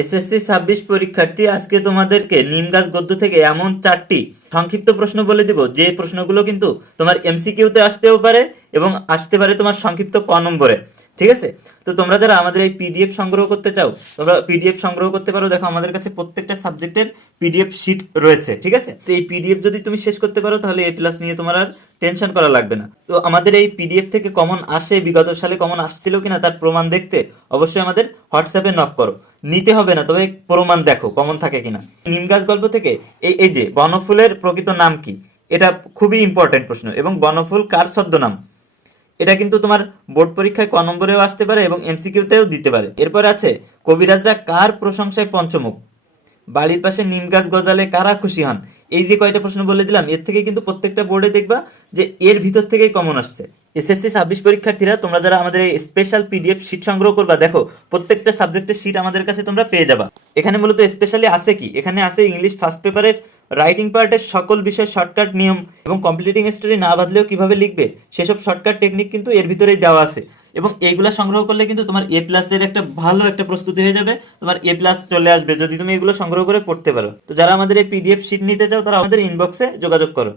SSC 26 পরীক্ষার্থী, আজকে তোমাদেরকে নিম গাছ গদ্য থেকে এমন 4টি সংক্ষিপ্ত প্রশ্ন বলে দিব যে প্রশ্নগুলো কিন্তু তোমার এমসিকিউতে আসতেও পারে এবং আসতে পারে তোমার সংক্ষিপ্ত ক নম্বরে। ঠিক আছে, তো তোমরা যারা আমাদের এই পিডিএফ সংগ্রহ করতে চাও, তোমরা পিডিএফ সংগ্রহ করতে পারো। দেখো আমাদের কাছে প্রত্যেকটা সাবজেক্টের পিডিএফ শিট রয়েছে। ঠিক আছে, তো এই পিডিএফ যদি তুমি শেষ করতে পারো তাহলে এ প্লাস নিয়ে তোমার আর টেনশন করা লাগবে না। তো আমাদের এই পিডিএফ থেকে কমন আসে, বিগত সালে কমন আসছিল কিনা তার প্রমাণ দেখতে অবশ্যই আমাদের হোয়াটসঅ্যাপে নক করো। নিতে হবে না, তবে প্রমাণ দেখো কমন থাকে কিনা। নিম গাছ গল্প থেকে এই এই যে বনফুলের প্রকৃত নাম কি, এটা খুবই ইম্পর্টেন্ট প্রশ্ন। এবং বনফুল কার ছদ্মনাম, এটা কিন্তু তোমার বোর্ড পরীক্ষায় ক নম্বরেও আসতে পারে এবং এমসিকিউতেও দিতে পারে। এরপর আছে কবিরাজরা কার প্রশংসায় পঞ্চমুখ, বাড়ির পাশে নিম গাছ গজালে কারা খুশি হন। এই যে কয়টা প্রশ্ন বলে দিলাম, এর থেকে কিন্তু প্রত্যেকটা বোর্ডে দেখবা যে এর ভিতর থেকেই কমন আসছে। এসএসসি 26 পরীক্ষার্থীরা, তোমরা যারা আমাদের এই স্পেশাল পিডিএফ শিট সংগ্রহ করবা, দেখো প্রত্যেকটা সাবজেক্টের শিট আমাদের কাছে তোমরা পেয়ে যাবা। এখানে মূলত স্পেশালি আছে কি, এখানে আছে ইংলিশ ফার্স্ট পেপারের রাইটিং পার্টের সকল বিষয় শর্টকাট নিয়ম এবং কমপ্লিটিং স্টোরি না বাঁধলেও কিভাবে লিখবে সেসব শর্টকাট টেকনিক কিন্তু এর ভিতরেই দেওয়া আছে। এবং এইগুলা সংগ্রহ করলে কিন্তু তোমার এ প্লাসের একটা ভালো একটা প্রস্তুতি হয়ে যাবে, তোমার এ প্লাস চলে আসবে যদি তুমি এগুলো সংগ্রহ করে পড়তে পারো। তো যারা আমাদের এই পিডিএফ শিট নিতে চাও তারা আমাদের ইনবক্সে যোগাযোগ করো।